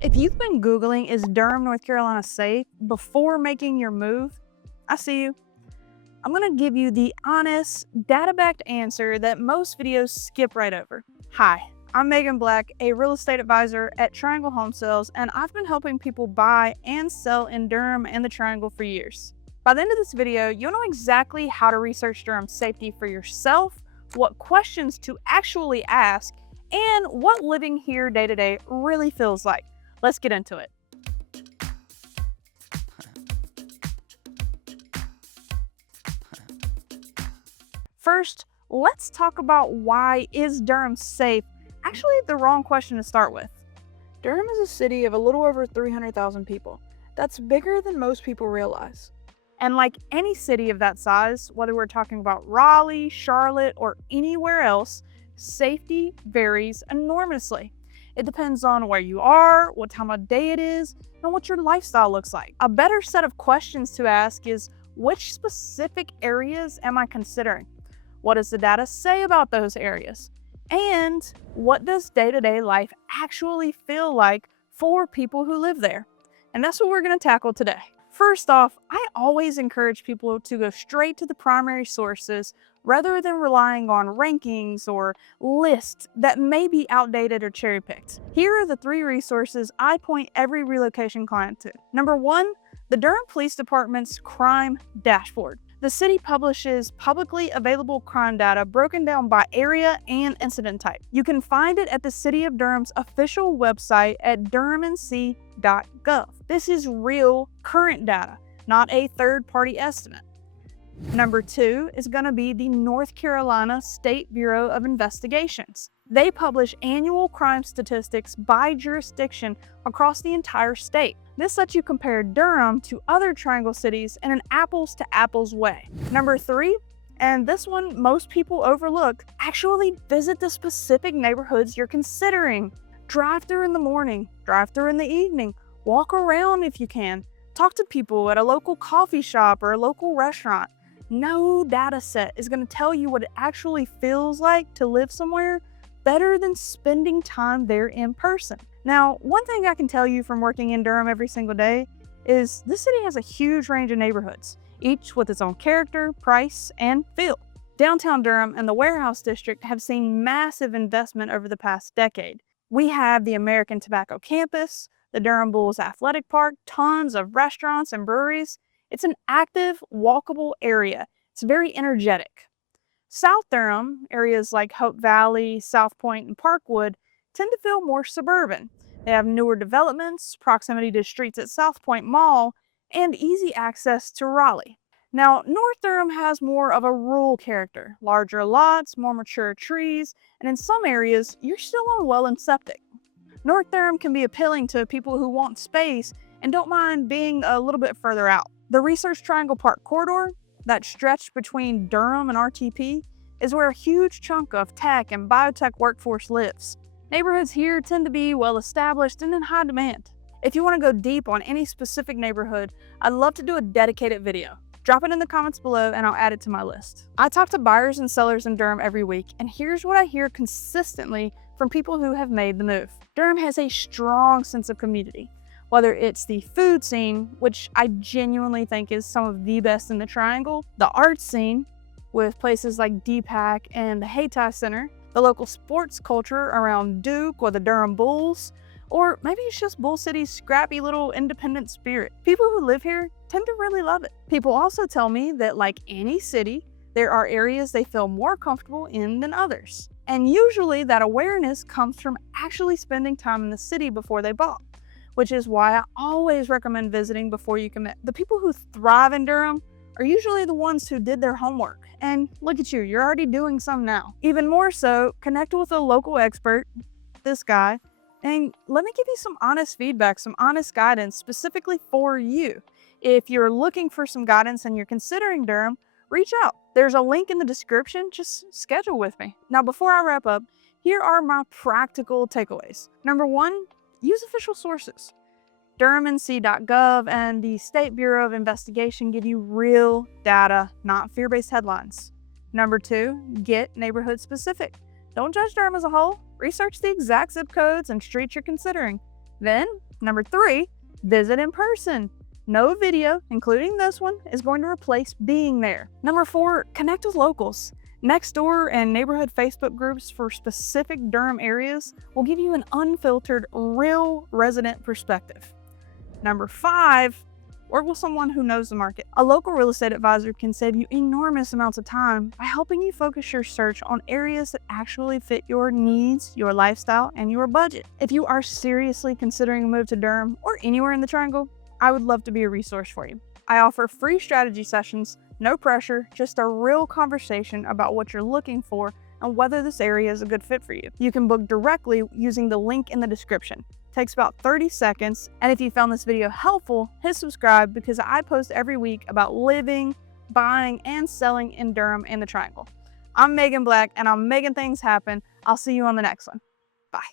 If you've been Googling, is Durham, North Carolina safe before making your move? I see you. I'm going to give you the honest, data-backed answer that most videos skip right over. Hi, I'm Meagan Black, a real estate advisor at Triangle Home Sales, and I've been helping people buy and sell in Durham and the Triangle for years. By the end of this video, you'll know exactly how to research Durham's safety for yourself, what questions to actually ask, and what living here day to day really feels like. Let's get into it. First, let's talk about why is Durham safe? Actually, the wrong question to start with. Durham is a city of a little over 300,000 people. That's bigger than most people realize. And like any city of that size, whether we're talking about Raleigh, Charlotte, or anywhere else, safety varies enormously. It depends on where you are, what time of day it is, and what your lifestyle looks like. A better set of questions to ask is, which specific areas am I considering? What does the data say about those areas? And what does day-to-day life actually feel like for people who live there? And that's what we're going to tackle today. First off, I always encourage people to go straight to the primary sources rather than relying on rankings or lists that may be outdated or cherry-picked. Here are the 3 resources I point every relocation client to. Number 1, the Durham Police Department's Crime Dashboard. The city publishes publicly available crime data broken down by area and incident type. You can find it at the City of Durham's official website at durhamnc.gov. This is real, current data, not a third-party estimate. Number 2 is going to be the North Carolina State Bureau of Investigations. They publish annual crime statistics by jurisdiction across the entire state. This lets you compare Durham to other Triangle cities in an apples-to-apples way. Number 3, and this one most people overlook, actually visit the specific neighborhoods you're considering. Drive through in the morning, drive through in the evening, walk around if you can, talk to people at a local coffee shop or a local restaurant. No data set is going to tell you what it actually feels like to live somewhere better than spending time there in person. Now, one thing I can tell you from working in Durham every single day is this city has a huge range of neighborhoods, each with its own character, price, and feel. Downtown Durham and the Warehouse District have seen massive investment over the past decade. We have the American Tobacco Campus, the Durham Bulls Athletic Park, tons of restaurants and breweries. It's an active, walkable area. It's very energetic. South Durham, areas like Hope Valley, South Point, and Parkwood, tend to feel more suburban. They have newer developments, proximity to streets at South Point Mall, and easy access to Raleigh. Now, North Durham has more of a rural character, larger lots, more mature trees, and in some areas, you're still on well and septic. North Durham can be appealing to people who want space and don't mind being a little bit further out. The Research Triangle Park corridor, that stretch between Durham and RTP, is where a huge chunk of tech and biotech workforce lives. Neighborhoods here tend to be well established and in high demand. If you want to go deep on any specific neighborhood, I'd love to do a dedicated video. Drop it in the comments below and I'll add it to my list. I talk to buyers and sellers in Durham every week, and here's what I hear consistently from people who have made the move. Durham has a strong sense of community. Whether it's the food scene, which I genuinely think is some of the best in the Triangle, the art scene, with places like DPAC and the Hayti Center, the local sports culture around Duke or the Durham Bulls, or maybe it's just Bull City's scrappy little independent spirit. People who live here tend to really love it. People also tell me that like any city, there are areas they feel more comfortable in than others. And usually that awareness comes from actually spending time in the city before they bought, which is why I always recommend visiting before you commit. The people who thrive in Durham are usually the ones who did their homework. And look at you, you're already doing some now. Even more so, connect with a local expert, this guy, and let me give you some honest feedback, some honest guidance specifically for you. If you're looking for some guidance and you're considering Durham, reach out. There's a link in the description, just schedule with me. Now, before I wrap up, here are my practical takeaways. Number 1, use official sources. DurhamNC.gov and the State Bureau of Investigation give you real data, not fear-based headlines. Number 2, get neighborhood specific. Don't judge Durham as a whole. Research the exact zip codes and streets you're considering. Then, Number 3, visit in person. No video, including this one, is going to replace being there. Number 4, connect with locals. Nextdoor and neighborhood Facebook groups for specific Durham areas will give you an unfiltered, real resident perspective. Number 5, work with someone who knows the market. A local real estate advisor can save you enormous amounts of time by helping you focus your search on areas that actually fit your needs, your lifestyle, and your budget. If you are seriously considering a move to Durham or anywhere in the Triangle, I would love to be a resource for you. I offer free strategy sessions, no pressure, just a real conversation about what you're looking for and whether this area is a good fit for you. You can book directly using the link in the description. Takes about 30 seconds, and if you found this video helpful, hit subscribe because I post every week about living, buying, and selling in Durham and the Triangle. I'm Meagan Black, and I'm making things happen. I'll see you on the next one. Bye.